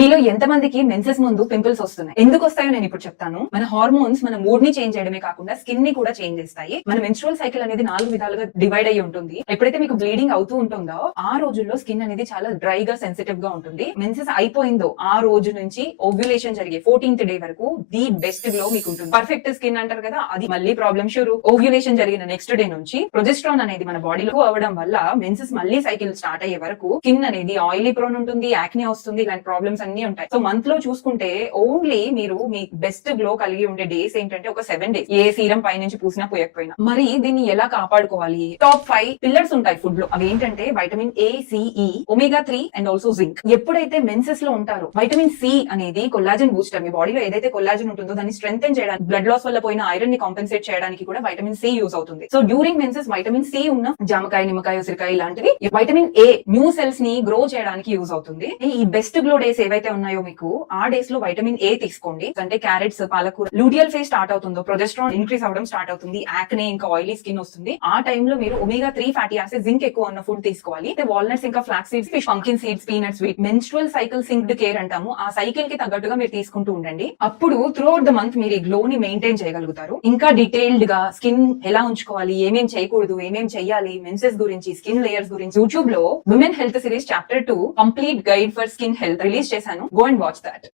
మీలో ఎంతమందికి మెన్సెస్ ముందు పింపుల్స్ వస్తున్నాయి? ఎందుకు వస్తాయో నేను ఇప్పుడు చెప్తాను. మన హార్మోన్స్ మన మూడ్ ని చేంజ్ చేయడమే కాకుండా స్కిన్ ని కూడా చేంజ్ చేస్తాయి. మన మెన్స్ట్రువల్ సైకిల్ అనేది 4 విధాలుగా డివైడ్ అయ్యి ఉంటుంది. ఎప్పుడైతే మీకు బ్లీడింగ్ అవుతూ ఉంటుందో ఆ రోజుల్లో స్కిన్ అనేది చాలా డ్రై గా సెన్సిటివ్ గా ఉంటుంది. మెన్సెస్ అయిపోయిందో ఆ రోజు నుంచి ఓవ్యులేషన్ జరిగే 14th డే వరకు ది బెస్ట్ గ్లో మీకు ఉంటుంది. పర్ఫెక్ట్ స్కిన్ అంటారు కదా, అది మళ్ళీ ప్రాబ్లమ్ షురు. ఓవ్యులేషన్ జరిగిన నెక్స్ట్ డే నుంచి ప్రొజెస్ట్రాన్ అనేది మన బాడీలో అవ్వడం వల్ల మెన్సెస్ మళ్ళీ సైకిల్ స్టార్ట్ అయ్యే వరకు స్కిన్ అనేది ఆయిలీ ప్రోన్ ఉంటుంది, యాక్నే వస్తుంది, ఇలాంటి ప్రాబ్లమ్స్ అన్ని ఉంటాయి. సో మంత్ లో చూసుకుంటే ఓన్లీ మీరు మీ బెస్ట్ గ్లో కలిగి ఉండే డేస్ ఏంటంటే ఒక 7 days. ఏ సీరం పై నుంచి పూసినా పోయకపోయినా. మరి దీన్ని ఎలా కాపాడుకోవాలి? టాప్ 5 పిల్లర్స్ ఉంటాయి ఫుడ్ లో. అవి ఏంటంటే vitamin A, CE, omega 3 and also zinc. ఎప్పుడైతే మెన్సెస్ లో ఉంటారో వైటమిన్ సి అనేది కొల్లాజన్ బూస్టర్. మీ బాడీలో ఏదైతే కొల్లాజన్ ఉంటుందో దాన్ని స్ట్రెంథెన్ చేయడానికి, బ్లడ్ లాస్ వల్ల పోయిన ఐరన్ ని కాంపెన్సేట్ చేయడానికి కూడా వైటమిన్ సి యూజ్ అవుతుంది. So during menses vitamin C ఉన్న జామకాయ, నిమ్మకాయ, ఉసిరికాయ ఇలాంటివి వైటమిన్ ఏ న్యూ సెల్స్ ని గ్రో చేయడానికి యూజ్ అవుతుంది. ఈ బెస్ట్ గ్లో డేస్ ఏవైతే ఉన్నాయో మీకు ఆ డేస్ లో వైటమిన్ ఏ తీసుకోండి. అంటే క్యారెట్స్, పాలకూర. లూటియల్ ఫేజ్ స్టార్ట్ అవుతుందో ప్రొజెస్ట్రాన్ ఇంక్రీస్ అవడం స్టార్ట్ అవుతుంది, యాక్నే ఇంకా ఆయిలీ స్కిన్ వస్తుంది. ఆ టైంలో మీరు ఒమేగా 3 ఫ్యాటీ యాసిడ్, జింక్ ఎక్కువ ఉన్న ఫుడ్ తీసుకోవాలి. వాల్నట్స్, ఇంకా flax seeds, fish, pumpkin seeds, peanuts. Menstrual cycle synced care అంటాము. ఆ సైకిల్ కి తగ్గట్టుగా మీరు తీసుకుంటూ ఉండండి. అప్పుడు త్రూ అవుట్ ద మంత్ మీరు ఈ గ్లో ని మెయింటైన్ చేయగలుగుతారు. ఇంకా డీటెయిల్డ్ గా స్కిన్ ఎలా ఉంచుకోవాలి, ఏమేం చేయకూడదు, ఏమేం చెయ్యాలి, మెన్సెస్ గురించి, స్కిన్ లేయర్స్ గురించి యూట్యూబ్ లో women health series chapter 2 complete guide for skin health release చేశాను. Go and watch that.